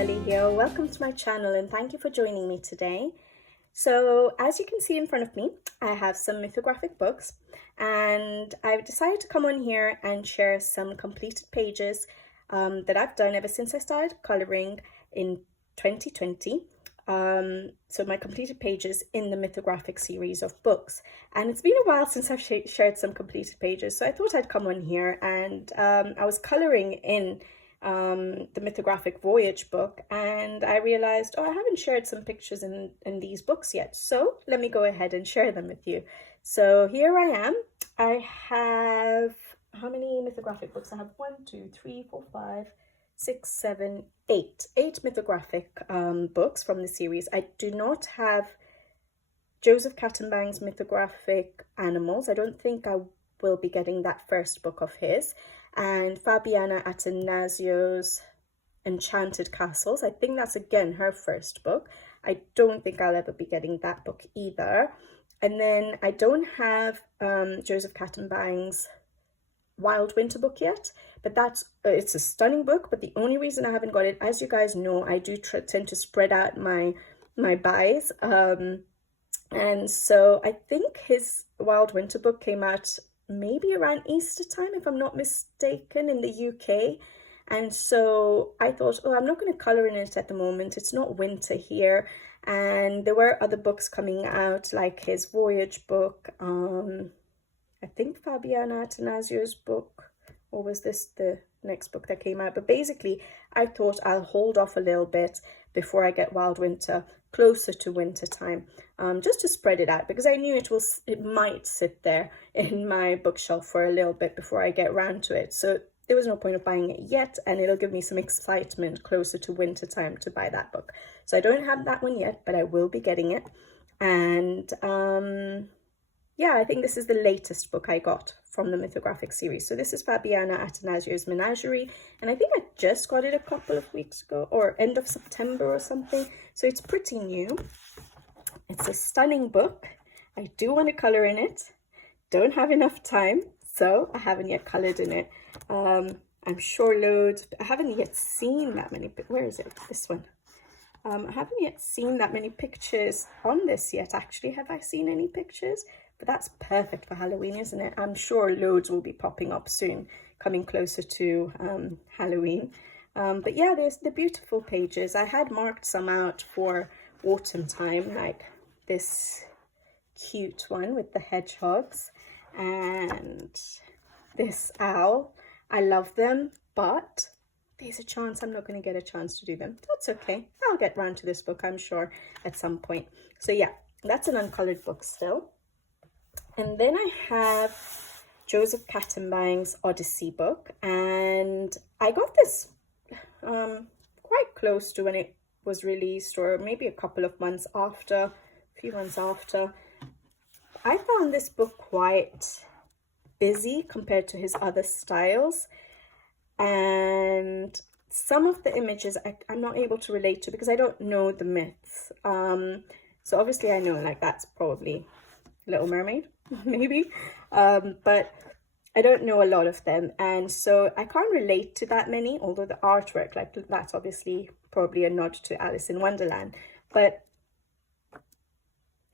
Shelley here. Welcome to my channel and thank you for joining me today. So as you can see in front of me, I have some mythographic books and I've decided to come on here and share some completed pages that I've done ever since I started colouring in 2020. So my completed pages in the Mythographic series of books, and it's been a while since I've shared some completed pages, so I thought I'd come on here. And I was colouring in the Mythographic Voyage book and I realized, oh, I haven't shared some pictures in these books yet, so let me go ahead and share them with you. So here I am. I have, how many mythographic books? I have 1, 2, 3, 4, 5, 6, 7, 8 mythographic books from the series. I do not have Joseph Catimbang's Mythographic Animals. I don't think I will be getting that first book of his. And Fabiana Attanasio's Enchanted Castles. I think that's again her first book. I don't think I'll ever be getting that book either. And then I don't have Joseph Catimbang's Wild Winter book yet, but that's it's a stunning book. But the only reason I haven't got it, as you guys know, I do tend to spread out my buys, and so I think his Wild Winter book came out maybe around Easter time, if I'm not mistaken, in the UK. And so I thought, oh, I'm not going to colour in it at the moment. It's not winter here. And there were other books coming out, like his Voyage book, I think Fabiana Attanasio's book, or was this the next book that came out? But basically, I thought I'll hold off a little bit before I get Wild Winter closer to winter time, just to spread it out, because I knew it might sit there in my bookshelf for a little bit before I get around to it. So there was no point of buying it yet, and it'll give me some excitement closer to winter time to buy that book. So I don't have that one yet, but I will be getting it. And yeah, I think this is the latest book I got from the Mythographic series. So this is Fabiana Attanasio's Menagerie, and I think I just got it a couple of weeks ago, or end of September or something. So it's pretty new. It's a stunning book. I do want to colour in it. Don't have enough time, so I haven't yet coloured in it. I'm sure loads. I haven't yet seen that many. Where is it? This one. I haven't yet seen that many pictures on this yet. Actually, have I seen any pictures? But that's perfect for Halloween, isn't it? I'm sure loads will be popping up soon, coming closer to Halloween. But yeah, there's the beautiful pages. I had marked some out for autumn time, like this cute one with the hedgehogs and this owl. I love them, but there's a chance I'm not going to get a chance to do them. That's okay. I'll get round to this book, I'm sure, at some point. So yeah, that's an uncolored book still. And then I have Joseph Catimbang's Odyssey book, and I got this quite close to when it was released, or maybe a couple of months after, a few months after. I found this book quite busy compared to his other styles, and some of the images I'm not able to relate to because I don't know the myths. So obviously I know, like, that's probably Little Mermaid, maybe, but I don't know a lot of them, and so I can't relate to that many, although the artwork, like, that's obviously probably a nod to Alice in Wonderland, but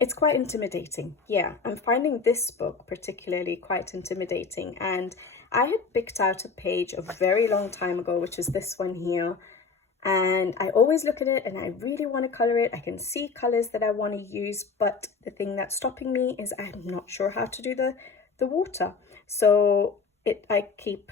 it's quite intimidating. Yeah, I'm finding this book particularly quite intimidating, and I had picked out a page a very long time ago, which is this one here, and I always look at it and I really want to colour it. I can see colours that I want to use, but the thing that's stopping me is I'm not sure how to do the water. So I keep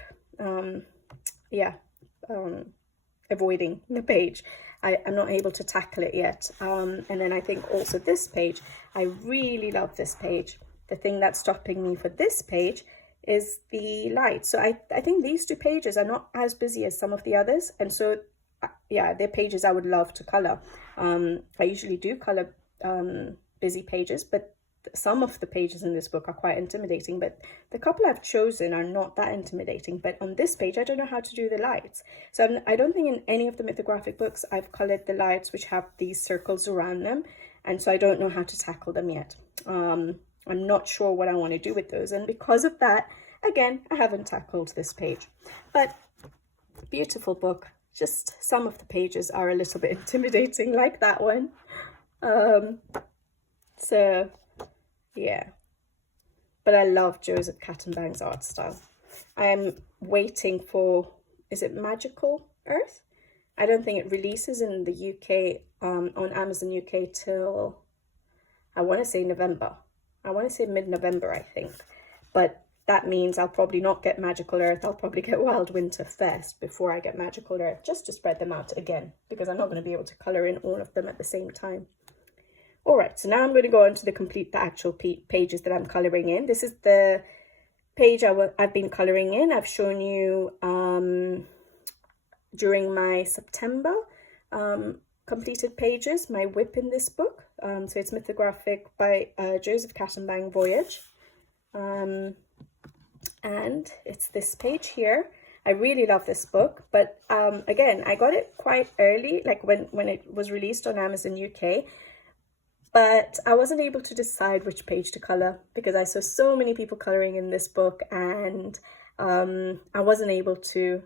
avoiding the page. I'm not able to tackle it yet. And then I think also this page, I really love this page. The thing that's stopping me for this page is the light. So I think these two pages are not as busy as some of the others, and so yeah, they're pages I would love to colour. I usually do colour busy pages, but some of the pages in this book are quite intimidating, but the couple I've chosen are not that intimidating. But on this page, I don't know how to do the lights. So I don't think in any of the mythographic books I've coloured the lights which have these circles around them, and so I don't know how to tackle them yet. I'm not sure what I want to do with those, and because of that, again, I haven't tackled this page. But beautiful book, just some of the pages are a little bit intimidating, like that one. So yeah, but I love Joseph Catimbang's art style. I'm waiting for, is it Magical Earth? I don't think it releases in the UK, on Amazon UK till, I want to say November. I want to say mid-November, I think. But that means I'll probably not get Magical Earth. I'll probably get Wild Winter first before I get Magical Earth, just to spread them out again, because I'm not going to be able to colour in all of them at the same time. All right, so now I'm going to go on to the actual pages that I'm colouring in. This is the page I've been colouring in. I've shown you during my September completed pages, my whip in this book. So it's Mythographic by Joseph Catimbang, Voyage. And it's this page here. I really love this book, but again, I got it quite early, like when it was released on Amazon UK. But I wasn't able to decide which page to colour because I saw so many people colouring in this book, and I wasn't able to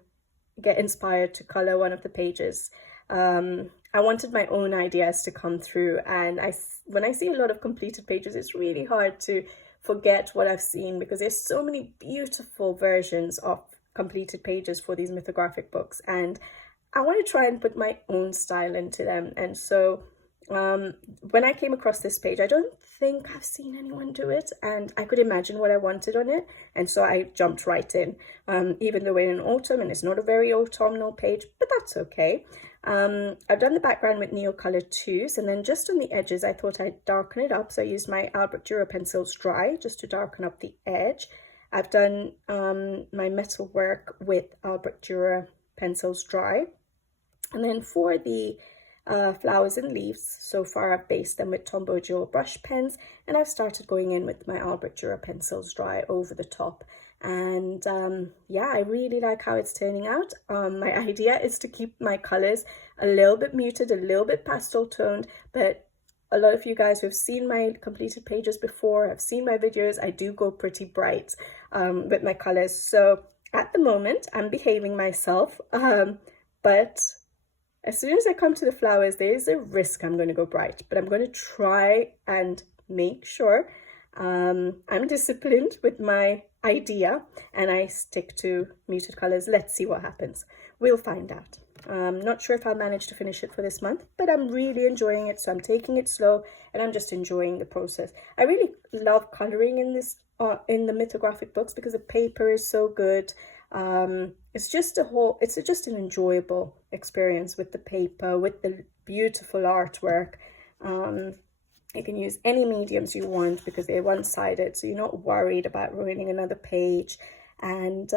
get inspired to colour one of the pages. I wanted my own ideas to come through, and when I see a lot of completed pages, it's really hard to forget what I've seen because there's so many beautiful versions of completed pages for these mythographic books, and I want to try and put my own style into them. And so when I came across this page, I don't think I've seen anyone do it, and I could imagine what I wanted on it, and so I jumped right in, even though we're in autumn and it's not a very autumnal page, but that's okay. I've done the background with Neocolor 2s, and then just on the edges I thought I'd darken it up, so I used my Albert Dürer pencils dry just to darken up the edge. I've done my metal work with Albert Dürer pencils dry, and then for the flowers and leaves, so far I've based them with Tombow Dual brush pens, and I've started going in with my Albert Dürer pencils dry over the top. And yeah, I really like how it's turning out. My idea is to keep my colors a little bit muted, a little bit pastel toned, but a lot of you guys who have seen my completed pages before, have seen my videos, I do go pretty bright with my colors. So at the moment I'm behaving myself, but as soon as I come to the flowers, there is a risk I'm going to go bright, but I'm going to try and make sure I'm disciplined with my idea and I stick to muted colors. Let's see what happens. We'll find out. Not sure if I'll manage to finish it for this month, but I'm really enjoying it, so I'm taking it slow and I'm just enjoying the process. I really love coloring in this in the mythographic books because the paper is so good. It's just an enjoyable experience with the paper, with the beautiful artwork. You can use any mediums you want because they're one-sided, so you're not worried about ruining another page. And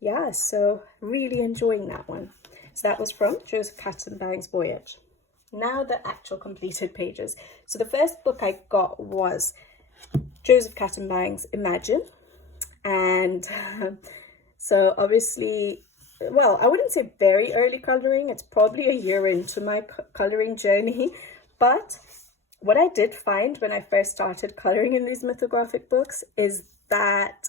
yeah, so really enjoying that one. So that was from Joseph Catimbang's Voyage. Now the actual completed pages. So the first book I got was Joseph Catimbang's Imagine, and so obviously, well, I wouldn't say very early colouring. It's probably a year into my colouring journey. But what I did find when I first started colouring in these mythographic books is that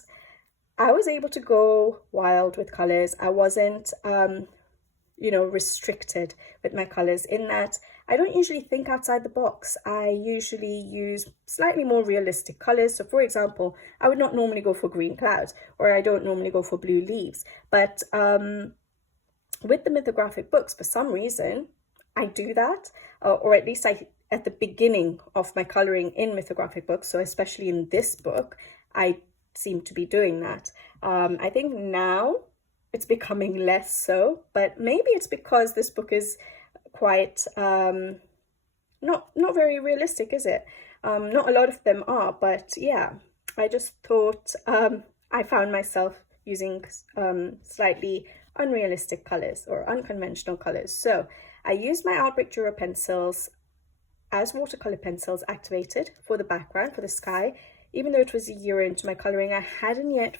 I was able to go wild with colours. I wasn't, you know, restricted with my colours in that I don't usually think outside the box. I usually use slightly more realistic colours. So for example, I would not normally go for green clouds, or I don't normally go for blue leaves. But with the mythographic books, for some reason, I do that, or at least at the beginning of my colouring in mythographic books, so especially in this book, I seem to be doing that. I think now it's becoming less so, but maybe it's because this book is quite not very realistic, is it? Not a lot of them are, but yeah, I just thought I found myself using slightly unrealistic colors or unconventional colors. So I used my Albert Dürer pencils as watercolor pencils activated for the background, for the sky. Even though it was a year into my coloring, I hadn't yet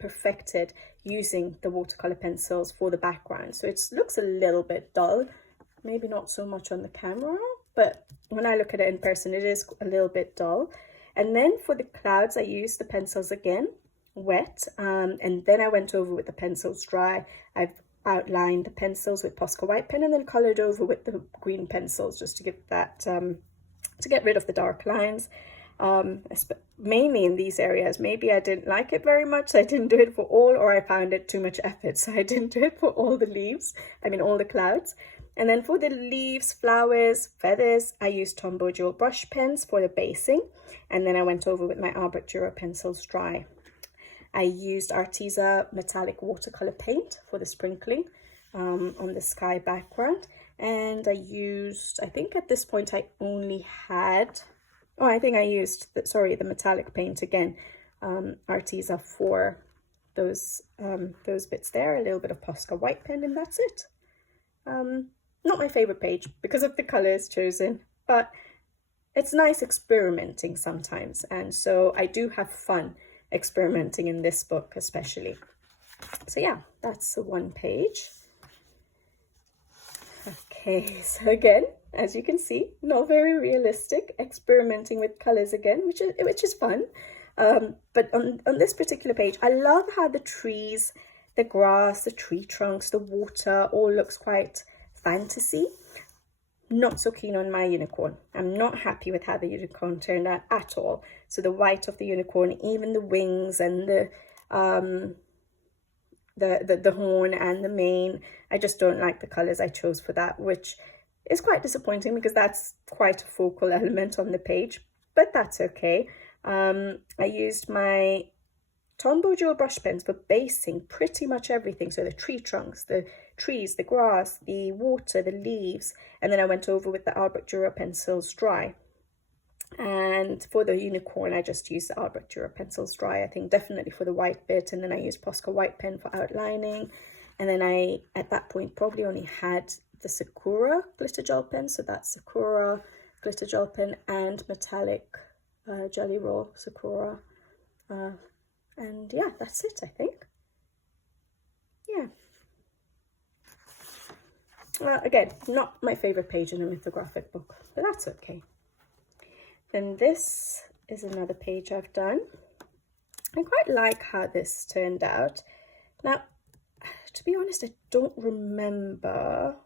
perfected using the watercolor pencils for the background. So it looks a little bit dull, maybe not so much on the camera, but when I look at it in person, it is a little bit dull. And then for the clouds, I used the pencils again, wet, and then I went over with the pencils dry. I've outlined the pencils with Posca white pen and then coloured over with the green pencils just to give that, to get rid of the dark lines. Mainly in these areas. Maybe I didn't like it very much, so I didn't do it for all, or I found it too much effort, so I didn't do it for all the leaves, all the clouds. And then for the leaves, flowers, feathers, I used Tombow Jewel brush pens for the basing, and then I went over with my Albrecht Dürer pencils dry. I used Arteza metallic watercolor paint for the sprinkling on the sky background, and I used, I think at this point I only had, I think I used the metallic paint again, Arteza for those bits there, a little bit of Posca white pen, and that's it. Not my favorite page because of the colors chosen, but it's nice experimenting sometimes, and so I do have fun experimenting in this book especially. So yeah, that's the one page. Okay, so again, as you can see, not very realistic, experimenting with colors again, which is fun. But on this particular page, I love how the trees, the grass, the tree trunks, the water all looks quite fantasy. Not so keen on my unicorn. I'm not happy with how the unicorn turned out at all. So the white of the unicorn, even the wings and the horn and the mane, I just don't like the colors I chose for that, which is quite disappointing because that's quite a focal element on the page, but that's okay. I used my Tombow Jewel brush pens for basing pretty much everything. So the tree trunks, the trees, the grass, the water, the leaves, and then I went over with the Albrecht Dürer pencils dry. And for the unicorn, I just used the Albrecht Dürer pencils dry, I think definitely for the white bit, and then I used Posca white pen for outlining. And then I, at that point, probably only had the Sakura glitter gel pen, so that's Sakura glitter gel pen and metallic Jelly Roll Sakura. And yeah, that's it, I think. Yeah. Again, not my favorite page in a mythographic book, but that's okay. Then this is another page I've done. I quite like how this turned out. Now, to be honest, I don't remember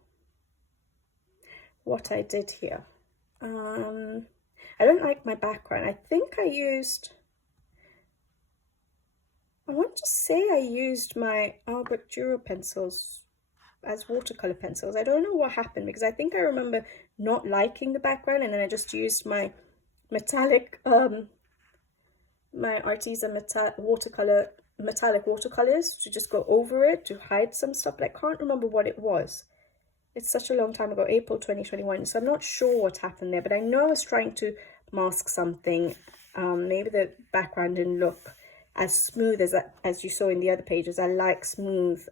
what I did here. I don't like my background. I think I want to say I used my Albrecht Dürer pencils as watercolor pencils. I don't know what happened because I think I remember not liking the background, and then I just used my metallic, my Arteza metallic watercolors to just go over it to hide some stuff, but I can't remember what it was. It's such a long time ago, April 2021, so I'm not sure what happened there, but I know I was trying to mask something. Maybe the background didn't look as smooth as you saw in the other pages. I like smooth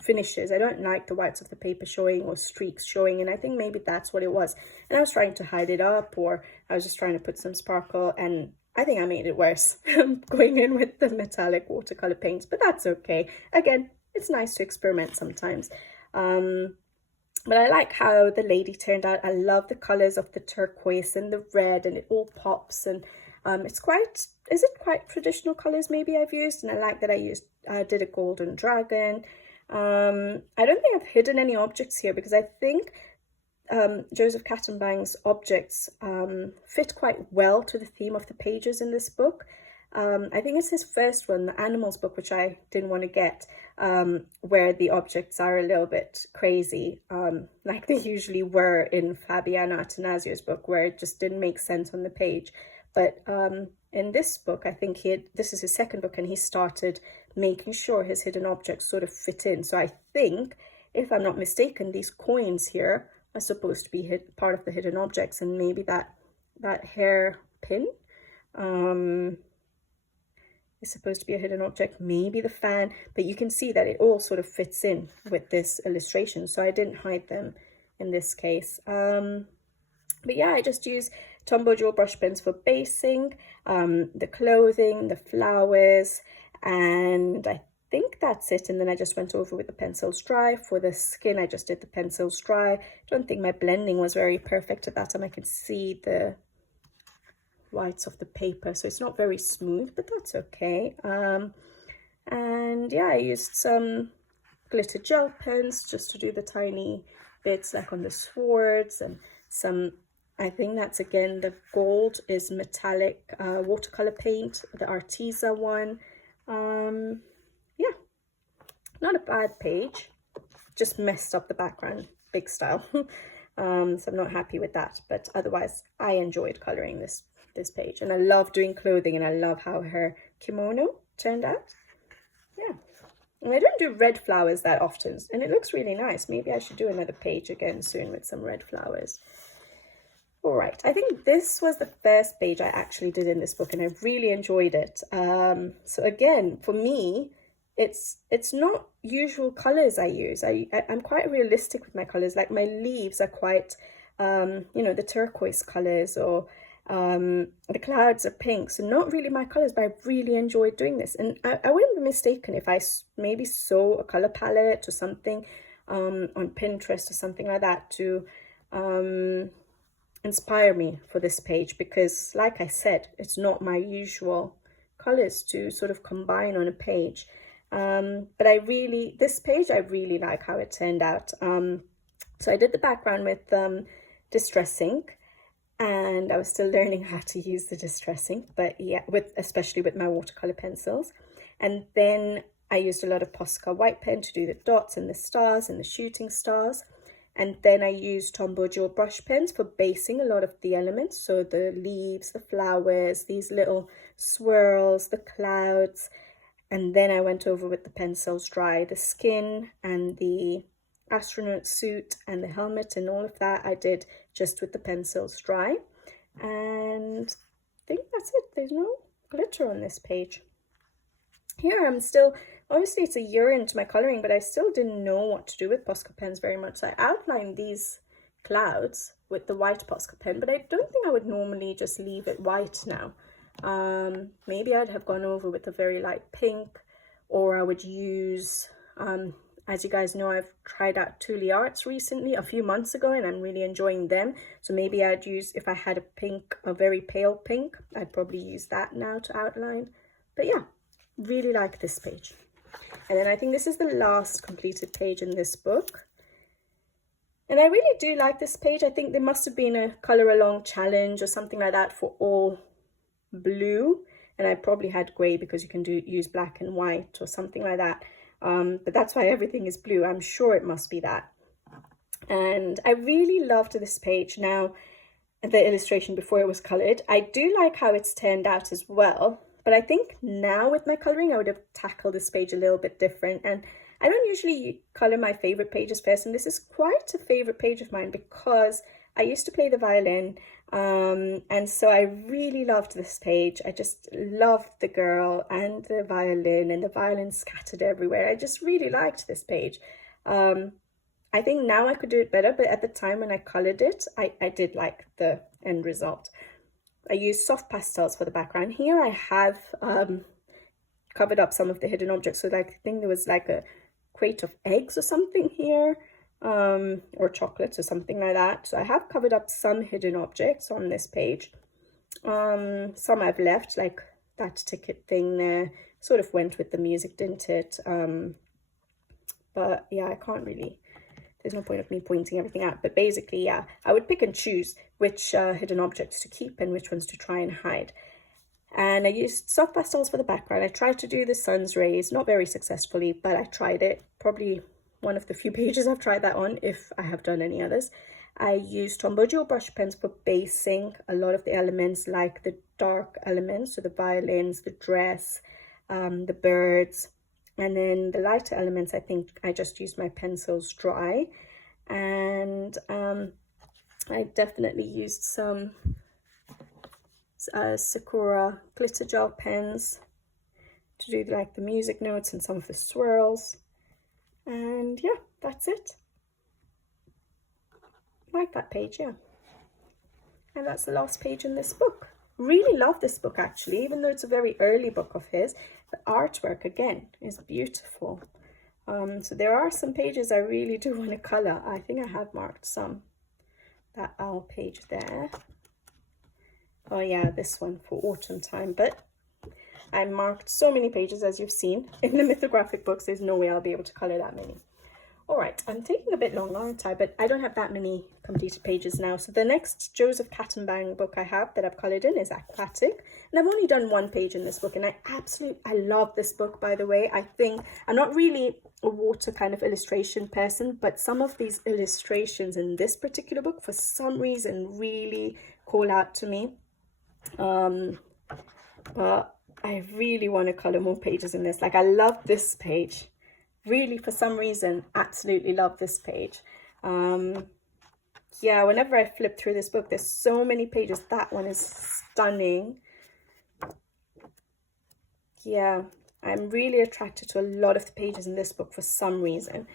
finishes. I don't like the whites of the paper showing or streaks showing, and I think maybe that's what it was. And I was trying to hide it up, or I was just trying to put some sparkle, and I think I made it worse going in with the metallic watercolor paints, but that's okay. Again, it's nice to experiment sometimes. But I like how the lady turned out. I love the colors of the turquoise and the red, and it all pops, and it's quite, is it quite traditional colors maybe I've used, and I like that I did a golden dragon. I don't think I've hidden any objects here because I think Joseph Catimbang's objects fit quite well to the theme of the pages in this book. I think it's his first one, the animals book, which I didn't want to get, where the objects are a little bit crazy, like they usually were in Fabiana Attanasio's book, where it just didn't make sense on the page. But in this book, I think this is his second book, and he started making sure his hidden objects sort of fit in. So I think, if I'm not mistaken, these coins here are supposed to be part of the hidden objects, and maybe that hair pin is supposed to be a hidden object, maybe the fan, but you can see that it all sort of fits in with this illustration, so I didn't hide them in this case. But yeah, I just use Tombow Jewel brush pens for basing, the clothing, the flowers, and I think that's it. And then I just went over with the pencils dry. For the skin, I just did the pencils dry. I don't think my blending was very perfect at that time. I could see the whites of the paper, so it's not very smooth, but that's okay. And yeah, I used some glitter gel pens just to do the tiny bits like on the swords, and some, I think that's again the gold is metallic watercolor paint, the Arteza one. Yeah, not a bad page, just messed up the background big style. So I'm not happy with that, but otherwise I enjoyed coloring this page, and I love doing clothing, and I love how her kimono turned out. Yeah, and I don't do red flowers that often, and it looks really nice. Maybe I should do another page again soon with some red flowers. All right, I think this was the first page I actually did in this book, and I really enjoyed it. So again, for me, it's not usual colors I use. I'm quite realistic with my colors. Like my leaves are quite, you know, the turquoise colors, or the clouds are pink. So not really my colors, but I really enjoyed doing this. And I wouldn't be mistaken if I maybe saw a color palette or something on Pinterest or something like that to inspire me for this page, because like I said, it's not my usual colors to sort of combine on a page. But this page I really like how it turned out. So I did the background with distress ink, and I was still learning how to use the distress ink, but yeah, especially with my watercolor pencils. And then I used a lot of Posca white pen to do the dots and the stars and the shooting stars. And then I used Tombow Dual brush pens for basing a lot of the elements. So the leaves, the flowers, these little swirls, the clouds. And then I went over with the pencils dry, the skin and the astronaut suit and the helmet and all of that I did just with the pencils dry. And I think that's it. There's no glitter on this page. Here I'm still, obviously it's a year into my coloring, but I still didn't know what to do with Posca pens very much. So I outlined these clouds with the white Posca pen, but I don't think I would normally just leave it white now. Maybe I'd have gone over with a very light pink, or I would use, as you guys know, I've tried out Thule Arts recently, a few months ago, and I'm really enjoying them. So maybe I'd use, if I had a pink, a very pale pink, I'd probably use that now to outline. But yeah, really like this page. And then I think this is the last completed page in this book. And I really do like this page. I think there must have been a color along challenge or something like that for all blue, and I probably had grey because you can use black and white or something like that, but that's why everything is blue. I'm sure it must be that. And I really loved this page. Now, the illustration before it was colored, I do like how it's turned out as well, but I think now with my coloring I would have tackled this page a little bit different. And I don't usually color my favorite pages first, and this is quite a favorite page of mine because I used to play the violin, and so I really loved this page. I just loved the girl and the violin scattered everywhere. I just really liked this page. I think now I could do it better, but at the time when I colored it, I did like the end result. I used soft pastels for the background. Here I have covered up some of the hidden objects. So like, I think there was like a crate of eggs or something here. Or chocolates or something like that. So I have covered up some hidden objects on this page. Some I've left, like that ticket thing there, sort of went with the music, didn't it? But yeah, I can't really, there's no point of me pointing everything out. But basically, yeah, I would pick and choose which hidden objects to keep and which ones to try and hide. And I used soft pastels for the background. I tried to do the sun's rays, not very successfully, but I tried it. Probably one of the few pages I've tried that on, if I have done any others. I used Tombow Dual brush pens for basing a lot of the elements, like the dark elements, so the violins, the dress, the birds, and then the lighter elements, I think I just used my pencils dry. And I definitely used some Sakura glitter gel pens to do like the music notes and some of the swirls. And yeah, that's it. Like that page, yeah. And that's the last page in this book. Really love this book actually, even though it's a very early book of his. The artwork again is beautiful. So there are some pages I really do want to color. I think I have marked some. That owl page there. Oh yeah, this one for autumn time, but I marked so many pages, as you've seen. In the Mythographic books, there's no way I'll be able to color that many. All right, I'm taking a bit long, aren't I? But I don't have that many completed pages now. So the next Joseph Catimbang book I have that I've colored in is Aquatic. And I've only done one page in this book. And I love this book, by the way. I think I'm not really a water kind of illustration person, but some of these illustrations in this particular book, for some reason, really call out to me. But I really want to color more pages in this. Like, I love this page. Really, for some reason, absolutely love this page. Yeah, whenever I flip through this book, there's so many pages. That one is stunning. Yeah, I'm really attracted to a lot of the pages in this book for some reason.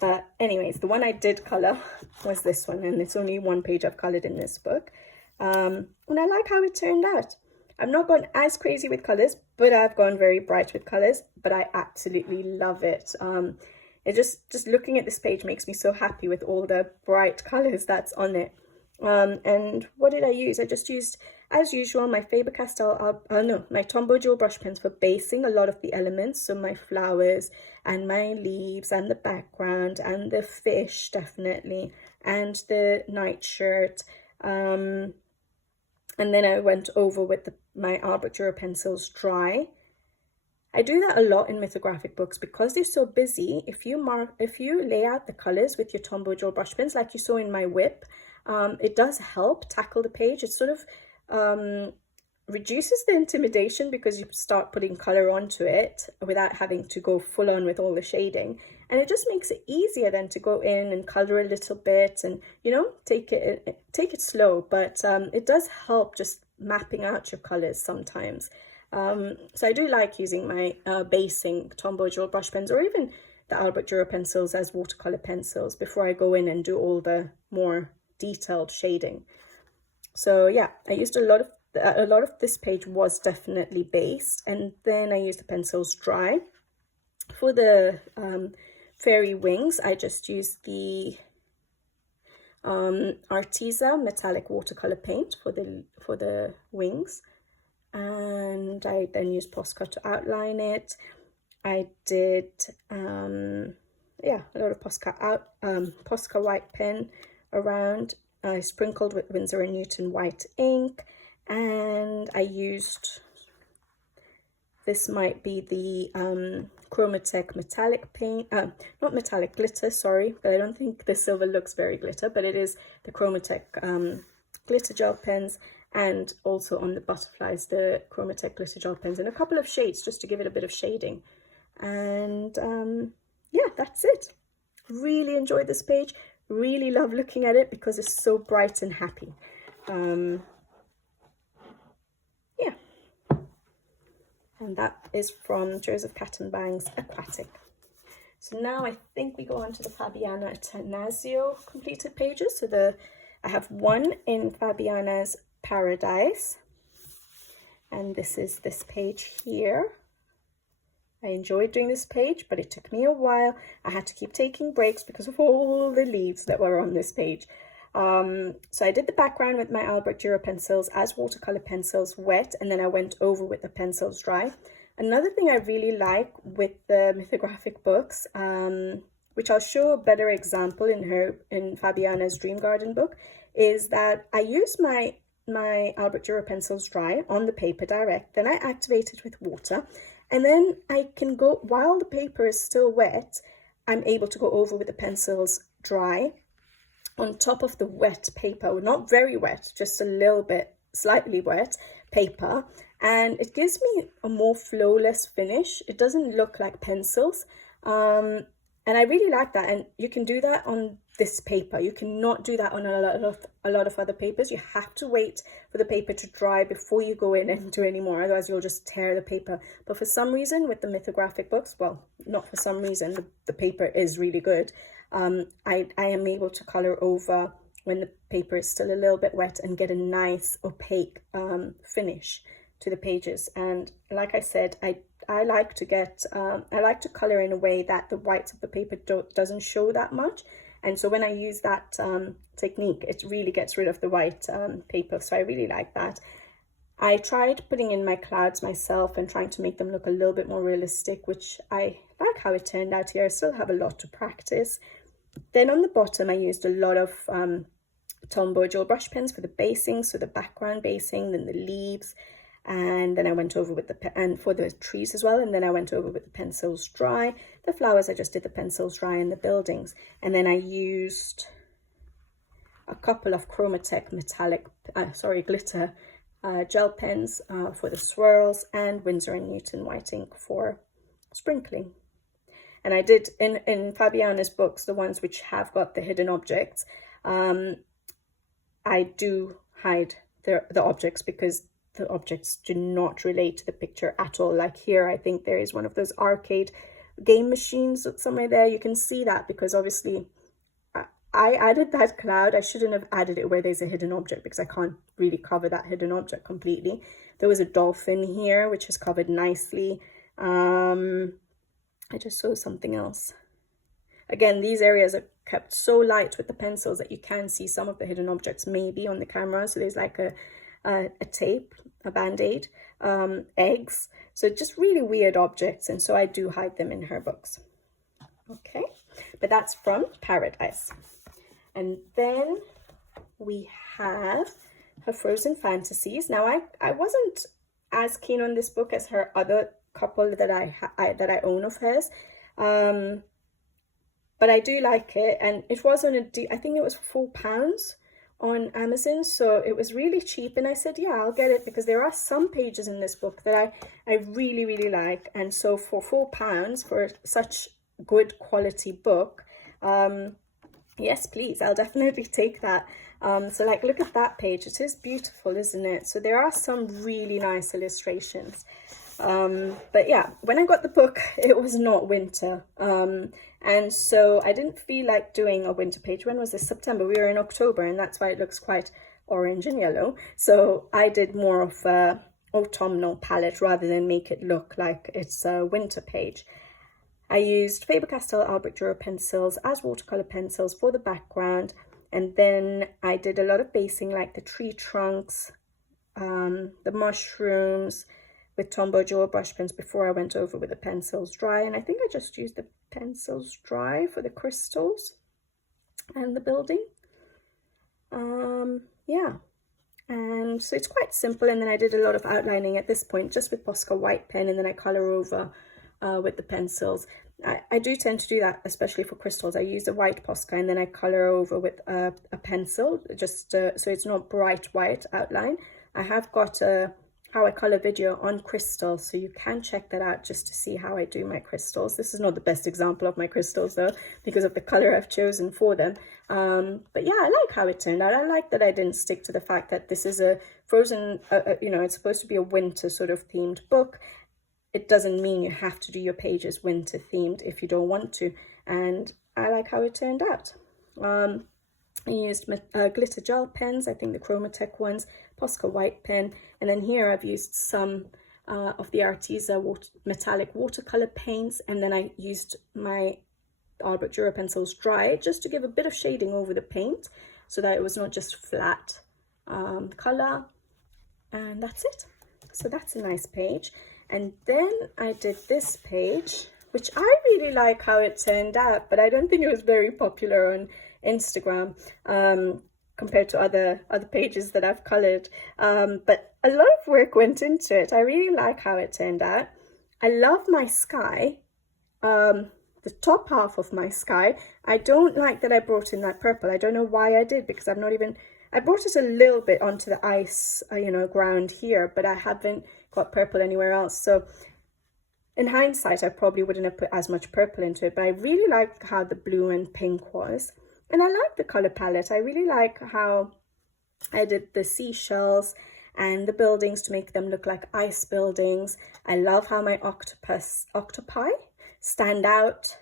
But anyways, the one I did color was this one, and it's only one page I've colored in this book. And I like how it turned out. I've not gone as crazy with colors, but I've gone very bright with colors, but I absolutely love it. It just looking at this page makes me so happy with all the bright colors that's on it. And what did I use? I just used, as usual, my Faber-Castell, my Tombow Jewel brush pens for basing a lot of the elements. So my flowers and my leaves and the background and the fish, definitely, and the nightshirt. And then I went over with my Albrecht Dürer pencils dry. I do that a lot in Mythographic books because they're so busy. If you lay out the colors with your Tombow Jewel brush pens, like you saw in my whip, it does help tackle the page. It sort of reduces the intimidation because you start putting color onto it without having to go full on with all the shading. And it just makes it easier then to go in and color a little bit and, you know, take it slow. But it does help just mapping out your colors sometimes. So I do like using my basing Tombow Jewel brush pens or even the Albrecht Dürer pencils as watercolor pencils before I go in and do all the more detailed shading. So yeah, I used a lot of this page was definitely based, and then I used the pencils dry. For the fairy wings, I just used the Arteza metallic watercolor paint for the wings, and I then used Posca to outline it. I did a lot of Posca white pen around. I sprinkled with Winsor & Newton white ink, and I used, this might be the Chromatec metallic paint, not metallic, glitter, sorry, but I don't think the silver looks very glitter, but it is the Chromatec glitter gel pens, and also on the butterflies, the Chromatec glitter gel pens in a couple of shades just to give it a bit of shading. And yeah, that's it. Really enjoyed this page. Really love looking at it because it's so bright and happy. Yeah, and that is from Joseph Catimbang's Aquatic. So now I think we go on to the Fabiana Attanasio completed pages. So I have one in Fabiana's Paradise, and this is this page here. I enjoyed doing this page, but it took me a while. I had to keep taking breaks because of all the leaves that were on this page. So I did the background with my Albrecht Dürer pencils as watercolor pencils wet, and then I went over with the pencils dry. Another thing I really like with the Mythographic books, which I'll show a better example in Fabiana's Dream Garden book, is that I use my Albrecht Dürer pencils dry on the paper direct, then I activate it with water. And then I can go, while the paper is still wet, I'm able to go over with the pencils dry on top of the wet paper. Not very wet, just a little bit, slightly wet paper. And it gives me a more flawless finish. It doesn't look like pencils. And I really like that. And you can do that on this paper. You cannot do that on a lot of other papers. You have to wait for the paper to dry before you go in and do any more. Otherwise, you'll just tear the paper. But for some reason, with the Mythographic books, well, not for some reason, the paper is really good. I am able to color over when the paper is still a little bit wet and get a nice opaque finish to the pages. And like I said, I like to color in a way that the whites of the paper doesn't show that much. And so when I use that technique, it really gets rid of the white paper. So I really like that. I tried putting in my clouds myself and trying to make them look a little bit more realistic, which I like how it turned out here. I still have a lot to practice. Then on the bottom, I used a lot of Tombow gel brush pens for the basing, so the background basing, then the leaves, and then I went over with and for the trees as well, and then I went over with the pencils dry. The flowers, I just did the pencils dry, and the buildings, and then I used a couple of Chromatech metallic, glitter gel pens for the swirls, and Winsor & Newton white ink for sprinkling. And I did, in Fabiana's books, the ones which have got the hidden objects, I do hide the objects because the objects do not relate to the picture at all. Like here, I think there is one of those arcade game machines somewhere there. You can see that because obviously I added that cloud. I shouldn't have added it where there's a hidden object because I can't really cover that hidden object completely. There was a dolphin here, which is covered nicely. I just saw something else. Again, these areas are kept so light with the pencils that you can see some of the hidden objects maybe on the camera. So there's like a tape, a band-aid, eggs. So just really weird objects. And so I do hide them in her books. Okay, but that's from Paradise. And then we have her Frozen Fantasies. Now, I wasn't as keen on this book as her other couple that I own of hers. But I do like it, and it was on I think it was £4 on Amazon, so it was really cheap, and I said, yeah, I'll get it, because there are some pages in this book that I really, really like, and so for £4 for such good quality book, yes, please, I'll definitely take that. So like, look at that page, it is beautiful, isn't it? So there are some really nice illustrations. But yeah, when I got the book, it was not winter, and so I didn't feel like doing a winter page. When was this? September. We were in October, and that's why it looks quite orange and yellow. So I did more of a autumnal palette rather than make it look like it's a winter page. I used Faber-Castell Albrecht Dürer pencils as watercolor pencils for the background, and then I did a lot of basing, like the tree trunks, the mushrooms, with Tombow gel brush pens before I went over with the pencils dry. And I think I just used the pencils dry for the crystals and the building. Yeah, and so it's quite simple. And then I did a lot of outlining at this point just with Posca white pen, and then I color over with the pencils. I do tend to do that, especially for crystals. I use a white Posca and then I color over with a pencil, just so it's not bright white outline. I have got a how I color video on crystals, so you can check that out just to see how I do my crystals. This is not the best example of my crystals though, because of the color I've chosen for them, but yeah, I like how it turned out. I like that I didn't stick to the fact that this is a frozen, you know, it's supposed to be a winter sort of themed book. It doesn't mean you have to do your pages winter themed if you don't want to, and I like how it turned out. I used glitter gel pens, I think the Chromatech ones, Posca white pen, and then here I've used some of the Arteza metallic watercolor paints, and then I used my Albrecht Dürer pencils dry just to give a bit of shading over the paint so that it was not just flat color, and that's it. So that's a nice page. And then I did this page, which I really like how it turned out, but I don't think it was very popular on Instagram compared to other pages that I've colored, but a lot of work went into it. I really like how it turned out. I love my sky, the top half of my sky. I don't like that I brought in that purple. I don't know why I did, because I brought it a little bit onto the ice, you know, ground here, but I haven't got purple anywhere else. So in hindsight, I probably wouldn't have put as much purple into it, but I really like how the blue and pink was. And I like the color palette. I really like how I did the seashells and the buildings to make them look like ice buildings. I love how my octopi stand out.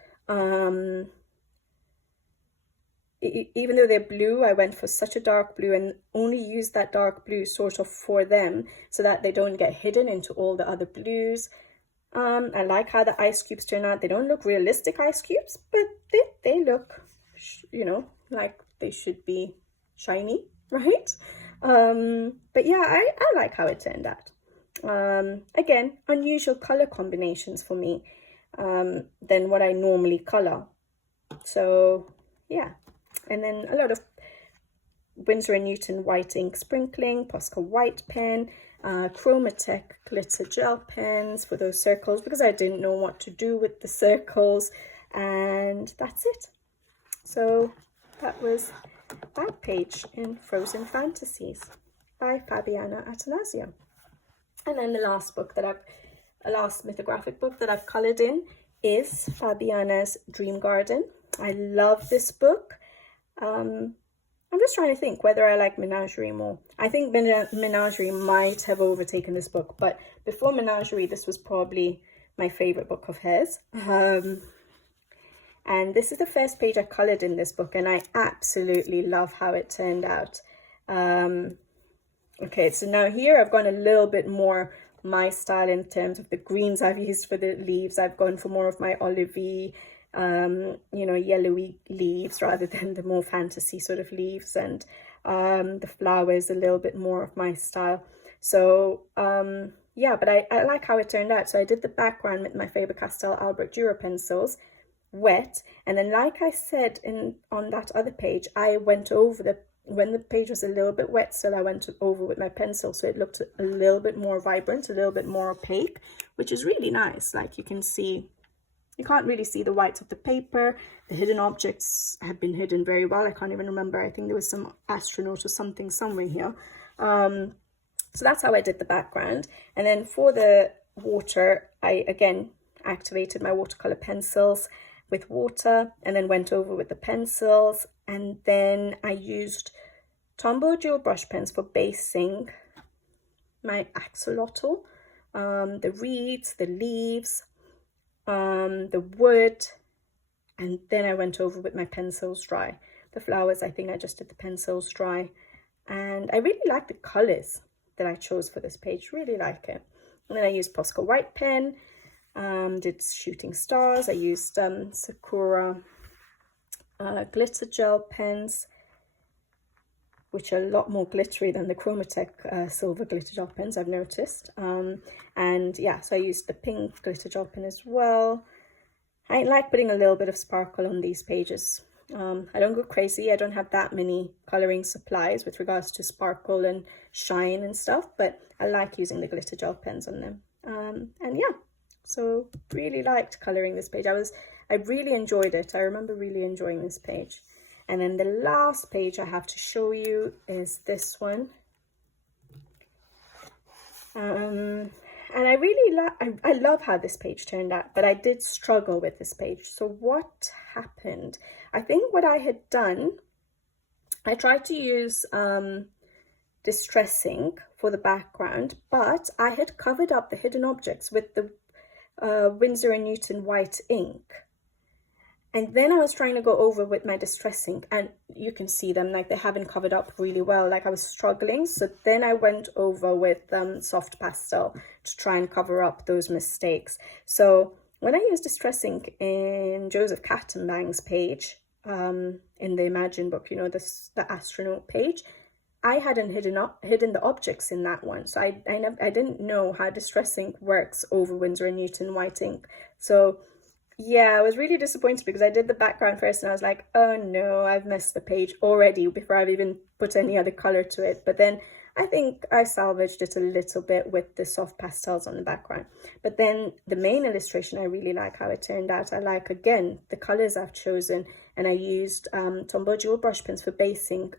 Even though they're blue, I went for such a dark blue and only used that dark blue sort of for them so that they don't get hidden into all the other blues. I like how the ice cubes turn out. They don't look realistic ice cubes, but they look, you know, like they should be shiny, right? But yeah, I like how it turned out. Again, unusual color combinations for me than what I normally color. So yeah, and then a lot of Winsor & Newton white ink sprinkling, Posca white pen, Chromatech glitter gel pens for those circles because I didn't know what to do with the circles, and that's it. So that was that page in Frozen Fantasies by Fabiana Attanasio. And then the last mythographic book that I've coloured in is Fabiana's Dream Garden. I love this book. I'm just trying to think whether I like Menagerie more. I think Menagerie might have overtaken this book, but before Menagerie, this was probably my favourite book of hers. And this is the first page I coloured in this book, and I absolutely love how it turned out. Okay, so now here I've gone a little bit more my style in terms of the greens I've used for the leaves. I've gone for more of my olivey, yellowy leaves rather than the more fantasy sort of leaves, and the flowers a little bit more of my style. So yeah, but I like how it turned out. So I did the background with my Faber-Castell Albrecht Dürer pencils, wet, and then like I said on that other page, I went over when the page was a little bit wet, still I went over with my pencil, so it looked a little bit more vibrant, a little bit more opaque, which is really nice. Like you can see, you can't really see the whites of the paper. The hidden objects have been hidden very well. I can't even remember. I think there was some astronaut or something somewhere here. So that's how I did the background. And then for the water, I again activated my watercolor pencils with water and then went over with the pencils. And then I used Tombow dual brush pens for basing my axolotl, the reeds, the leaves, the wood, and then I went over with my pencils dry. The flowers, I think I just did the pencils dry, and I really like the colors that I chose for this page, really like it. And then I used Posca white pen, did shooting stars. I used Sakura glitter gel pens, which are a lot more glittery than the Chromatech silver glitter gel pens, I've noticed. And yeah, so I used the pink glitter gel pen as well. I like putting a little bit of sparkle on these pages. I don't go crazy. I don't have that many colouring supplies with regards to sparkle and shine and stuff, but I like using the glitter gel pens on them. And yeah, so really liked colouring this page. I really enjoyed it. I remember really enjoying this page. And then the last page I have to show you is this one. And I really I love how this page turned out, but I did struggle with this page. So what happened? I think what I had done, I tried to use Distress ink for the background, but I had covered up the hidden objects with the Winsor & Newton white ink. And then I was trying to go over with my Distress ink, and you can see them, like they haven't covered up really well, like I was struggling. So then I went over with soft pastel to try and cover up those mistakes. So when I used Distress ink in Joseph Catimbang's page, in the Imagine book, you know, the astronaut page, I hadn't hidden the objects in that one. So I didn't know how Distress ink works over Winsor & Newton white ink. So yeah, I was really disappointed because I did the background first and I was like, oh no, I've messed the page already before I've even put any other color to it. But then I think I salvaged it a little bit with the soft pastels on the background. But then the main illustration, I really like how it turned out. I like, again, the colors I've chosen, and I used Tombow dual brush pens for basing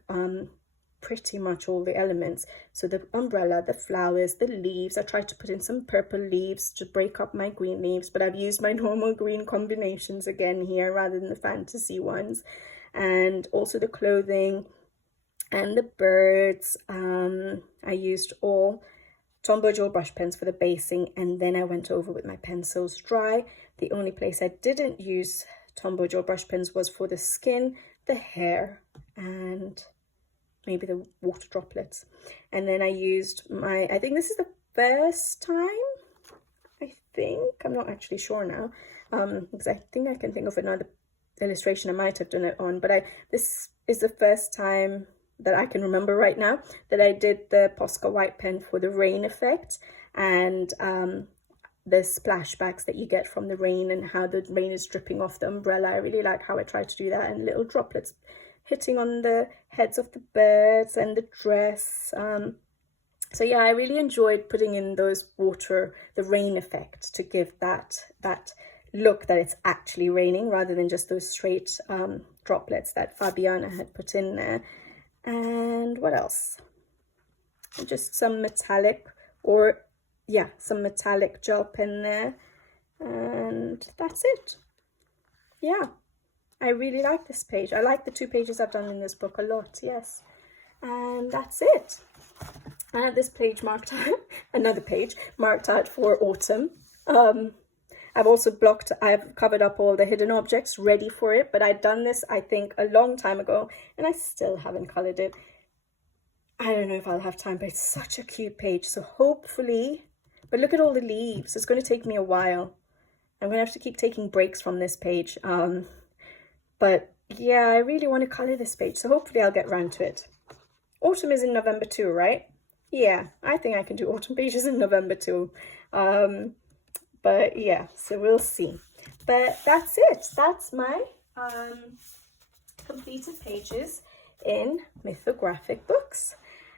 pretty much all the elements. So the umbrella, the flowers, the leaves, I tried to put in some purple leaves to break up my green leaves, but I've used my normal green combinations again here rather than the fantasy ones. And also the clothing and the birds, I used all Tombow dual brush pens for the basing, and then I went over with my pencils dry. The only place I didn't use Tombow dual brush pens was for the skin, the hair, and maybe the water droplets. And then I used I think this is the first time, I'm not actually sure now, because I think I can think of another illustration I might have done it on, but this is the first time that I can remember right now, that I did the Posca white pen for the rain effect, and the splashbacks that you get from the rain and how the rain is dripping off the umbrella. I really like how I tried to do that, and little droplets hitting on the heads of the birds and the dress. So yeah, I really enjoyed putting in those the rain effect to give that look that it's actually raining rather than just those straight droplets that Fabiana had put in there. And what else? Just some metallic, some metallic gel pen there, and that's it. Yeah, I really like this page. I like the 2 pages I've done in this book a lot, yes. And that's it. I have this page marked out, another page marked out for autumn. I've covered up all the hidden objects ready for it, but I'd done this, I think, a long time ago, and I still haven't colored it. I don't know if I'll have time, but it's such a cute page. So hopefully, but look at all the leaves. It's going to take me a while. I'm going to have to keep taking breaks from this page. But yeah, I really want to color this page. So hopefully I'll get around to it. Autumn is in November too, right? Yeah, I think I can do autumn pages in November too. But yeah, so we'll see. But that's it. That's my completed pages in Mythographic books.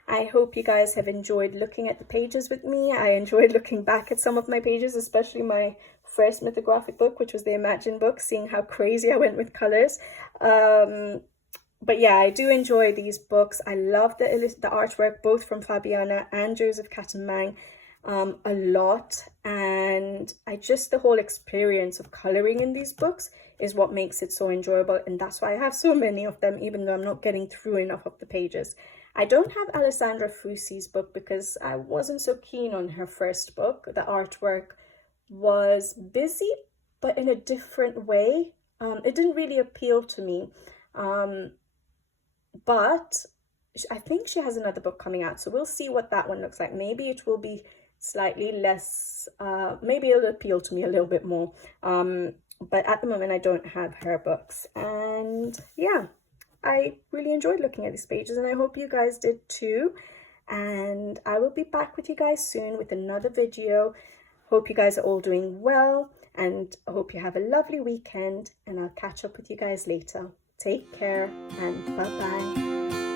I hope you guys have enjoyed looking at the pages with me. I enjoyed looking back at some of my pages, especially my first Mythographic book, which was the Imagine book, seeing how crazy I went with colors. But yeah, I do enjoy these books. I love the artwork, both from Fabiana and Joseph Catimbang, a lot. And the whole experience of coloring in these books is what makes it so enjoyable. And that's why I have so many of them, even though I'm not getting through enough of the pages. I don't have Alessandra Fusi's book because I wasn't so keen on her first book. The artwork was busy, but in a different way. It didn't really appeal to me. But I think she has another book coming out, so we'll see what that one looks like. Maybe it will be slightly less, maybe it'll appeal to me a little bit more. But at the moment, I don't have her books. And yeah, I really enjoyed looking at these pages, and I hope you guys did too. And I will be back with you guys soon with another video. Hope you guys are all doing well, and I hope you have a lovely weekend, and I'll catch up with you guys later. Take care, and bye-bye.